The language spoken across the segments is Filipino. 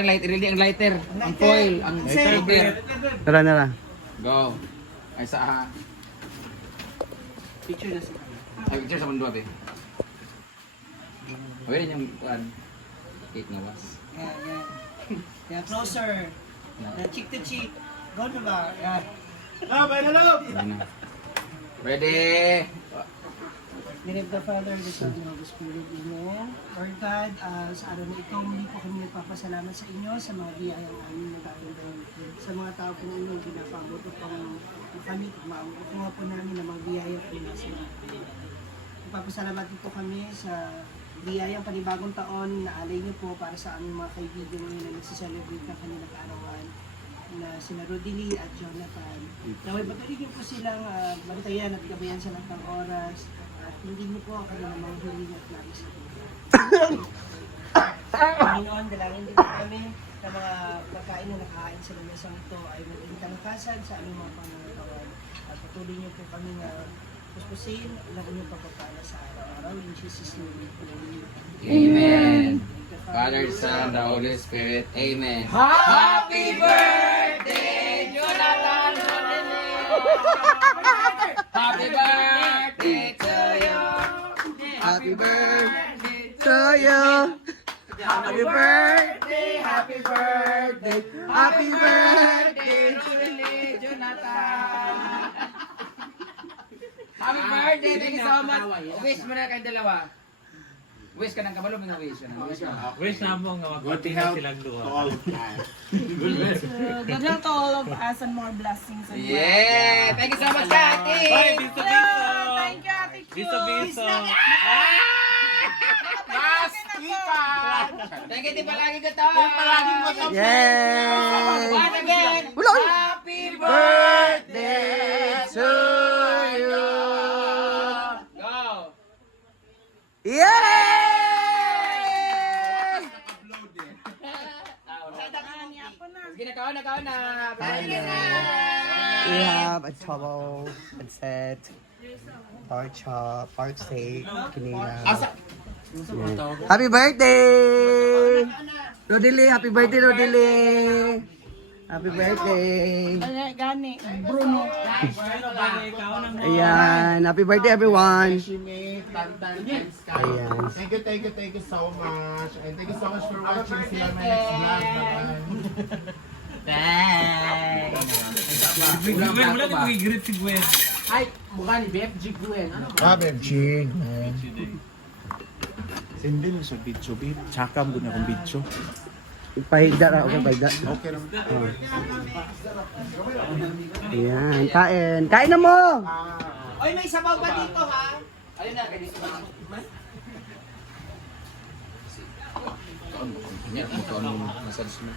ang lighter, really ang lighter. Ang foil, ang lighter. Nara. Go. Ay sa Picture na siya. ay picture sa mundo ate. Away yung cake na was. Yan. Yan, closer. Yan, cheek to cheek. Go na ba? Yan. Love, ay na love! Ready? Name the Father, the Son, and the Spirit. Amen. Lord God, sa araw na ito, muli po kami nagpapasalamat sa inyo sa mga biyayang aming nagkaroon. Sa mga tao po inyong ginapabot upang kami makuha po namin ang mga biyaya po nasa inyo. Nagpapasalamat po kami sa biyayang panibagong taon na alay niyo po para sa aming mga kaibigan ngayon na nagsiselebrate ng kanilang arawan na sina Rodely at Jonathan. Naway patuloy niyo po silang bantayan at gabayan sa lahat ng oras at hindi niyo po ako na mga huling at lagi sa Panginoon, dalangin din kami na mga pagkain na nakahain sa lamesang ito ay maging kalakasan sa aming mga pangangatawan. At patuloy niyo po kami na puspusin ang inyong pagpapala sa araw-araw. In Jesus' name, amen. Amen. Father, Son, the Holy Spirit. Amen. Happy birthday, Jonathan! Happy birthday to you! Happy birthday to you. Happy birthday, happy birthday, happy birthday. Jonathan! Happy birthday! Thank you so much! Wish mo na kayong dalawa. Wish ka ng kabalo, may wish. Wish na mo nga magpapingat silang duha. Good health to all of us and more blessings. And Yeah! Thank you so much, Kati! Bye, biso biso! Thank you, Ate Q. Biso biso! Mas kita! Thank you, di palagi ko to! Palagi ko to! Yay! Once again, Wala. happy Birthday to you. Go! Yay! Sige na, kaon na. We have a towel, a set, pork chop, pork steak, kinila. Happy birthday! Rodely, happy birthday, Rodely! Happy birthday! Gani, Bruno. Ayan, happy birthday everyone! Ayan. Thank you so much. And thank you so much for watching. See you on my next vlog. Bye-bye. Gwen, wala na mag-greet si Gwen. Ay, mukha ni Beb G. Gwen. Ano? Beb G. Sindin sa bitso, Beb. Tsaka mo na akong bitso. Pahigda na, okay, pahigda. Okay naman. Ayan, kain. Kain na mo! Oy, may sabaw ba dito ha? Alin na, kaya dito ba? Yan, magkaon yung massage mo.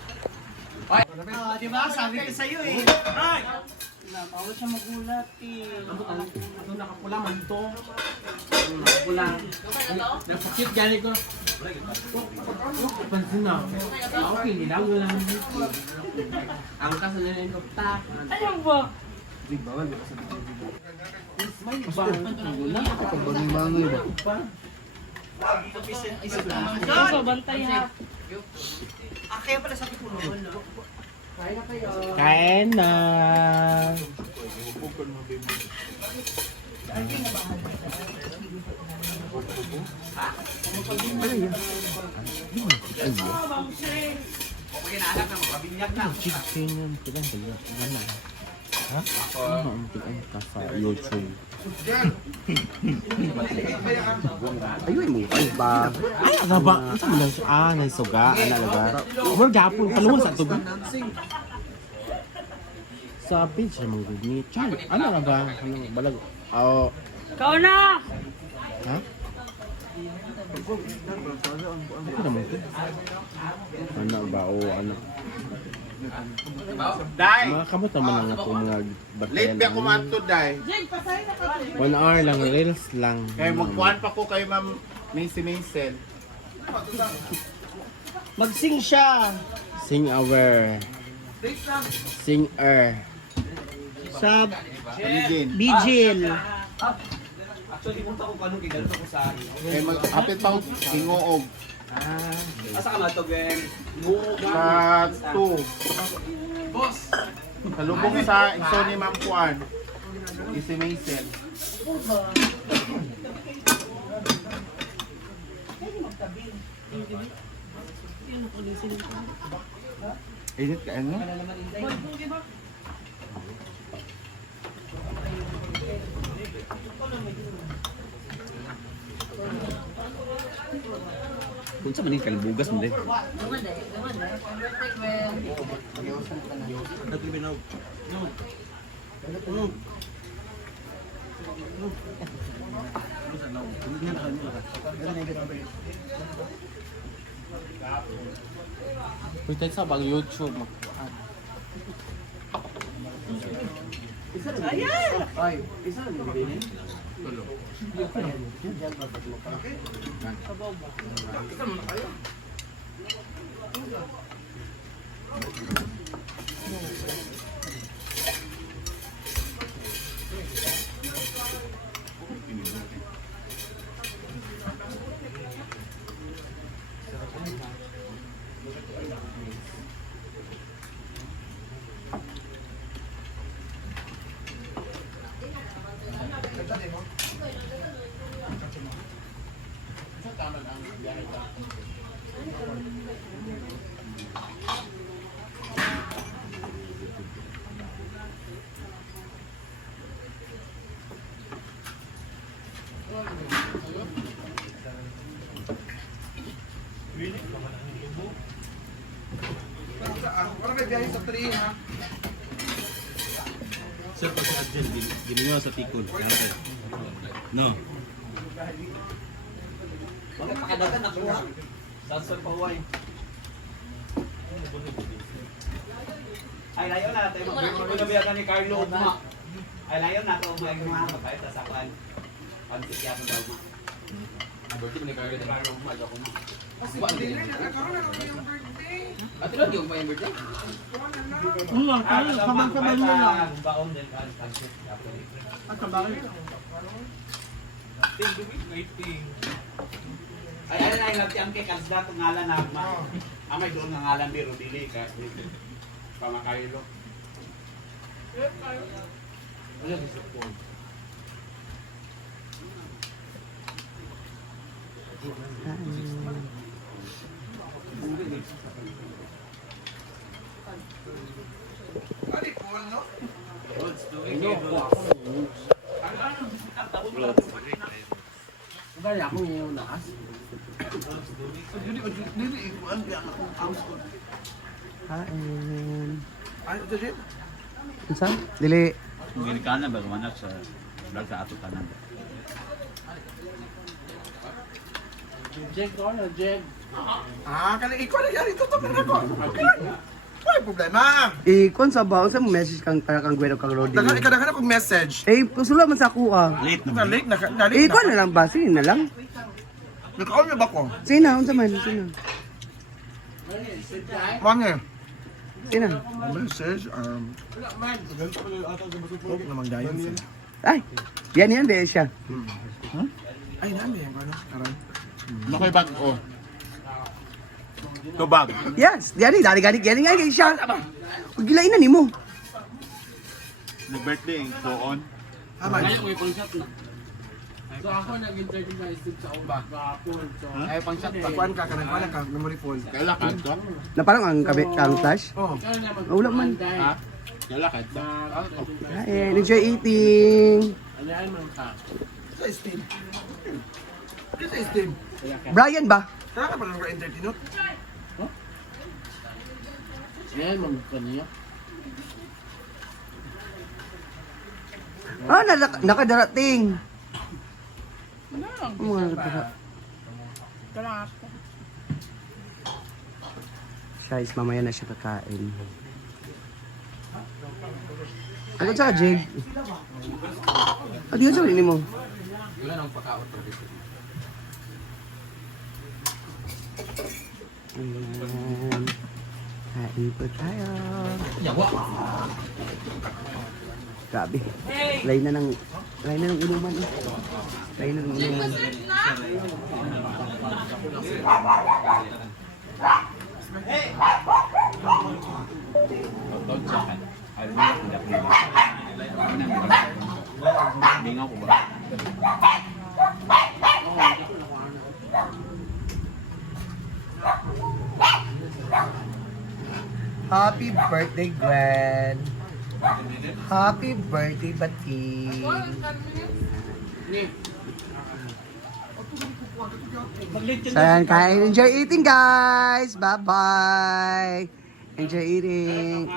Di ba? Sabi ko sa'yo eh. Bawal siya magulat eh. Ano nakapula man to? Nakapula. Napakit gani ko. Pansin na. Okay, nilaw na lang dito. Ang kaso na yung dokta. Ayun ba? Di ba? Wala ka sa dito. May ba? Wala ka pag bangi ba? So, bantay ha. Kaya pala sabi ko noon. Kain na! Chicken yan. Pilang bala. Gana. Ha? Ano ang pilang ka sa YouTube? Ayun mo, ay ba? Ay, ano ba? Ito mo lang siya. Nagsuga. Ano laga? More gapon. Paluhon sa tubig. Sabi siya mga gudni. Chay, ano na ba? Ano, balag? Oo. Ikaw na! Ha? Ano naman ito? Ano ba? O ano? Mga kamot naman ang ako mga batayan. Late ba kumanto, Day? Jake, pasay na ka. 1 hour lang, reels lang. Kaya magkuhan pa ko kay Ma'am Macy Mason. Magsing siya. Sing our. Sing er. Sa Eugene. Bigil. Kaya maghapit pa ko hingoog. Asa ka matog, Ben? Sa 2. Boss! Salubong sa iso ni Ma'am Juan. Easy Mason. Edit ka ano? Kung sa maning kalbugas mo din. Pwede sa bang YouTube mo. Sir, kasi adyan, ginawa sa tikod. No. Bakit pakadagan nakuha? Sasal pa wine. Ay, layo na tayo. Magbibiyagan ni Carlo Ugma. Ay, layo na ito. Mga kapait sa sakan. Pansit yan daw mo. Berarti menikahin ni Carlo Ugma. Ako mo. Kasi dinner na nagkaroon na yung birthday. At ito, di ba yung birthday? Kabang-kabang nyo lang. Baon din ka. Pansit. At kabang. Waiting. Ay, ano na yung nagtiyang kay Kansda itong ngalan na amay doon ng ngalan ni Rodili ka. Pamakailo. Kain. Isa? Dili. Ginikanan ba kumanak sa vlog sa ato tanan. Kaya ikaw na yan. Ito to na ko. Wala problema. Kung sa baon sa message kang para kang Gwen o kang Rodili. Dagan akong message. Kusula man sa ako ah. Late Na late na. Ikaw na lang ba? Sige na lang. Nakaon niyo ba ko? Sige na, unsa man. Sige na. Mange. Sige na. Message. Huwag na magdayon sila. Ay, yan dahil siya. Ay, nami yung ano. Aray. Nakoy bag ko. Tubag. Yes, yan gani nga kay siya. Huwag gilain na ni mo. Nag-birthday. Doon. Aman. So ako nag-interview na isip sa ubak kahapon. So Ay, pang shot. Pagkuhan ka, kanang ka, memory full. Kalakad ka? Na parang ang kang flash. Oh. kaya naman Wala man. Ha? Kalakad ka? Kain, enjoy eating. Ano yan man ka? Sa Steam. Sa Steam. Brian ba? Saan ka pa nang entertainot? Yan man ka niya. Ah, nakadarating. Mga siya is mamaya na siya kakain. Ano sa Jig? Ano yun sa rin mo? Wala nang pakaot pa dito. Ayan. Kain po tayo. Grabe. Lain na ng inuman. Lain na ng inuman. Totoo sa akin. Ay, hindi Bingaw ko ba? Happy birthday, Gwen. Happy birthday, Bating. So, yan, kain. Enjoy eating, guys. Bye-bye. Enjoy eating.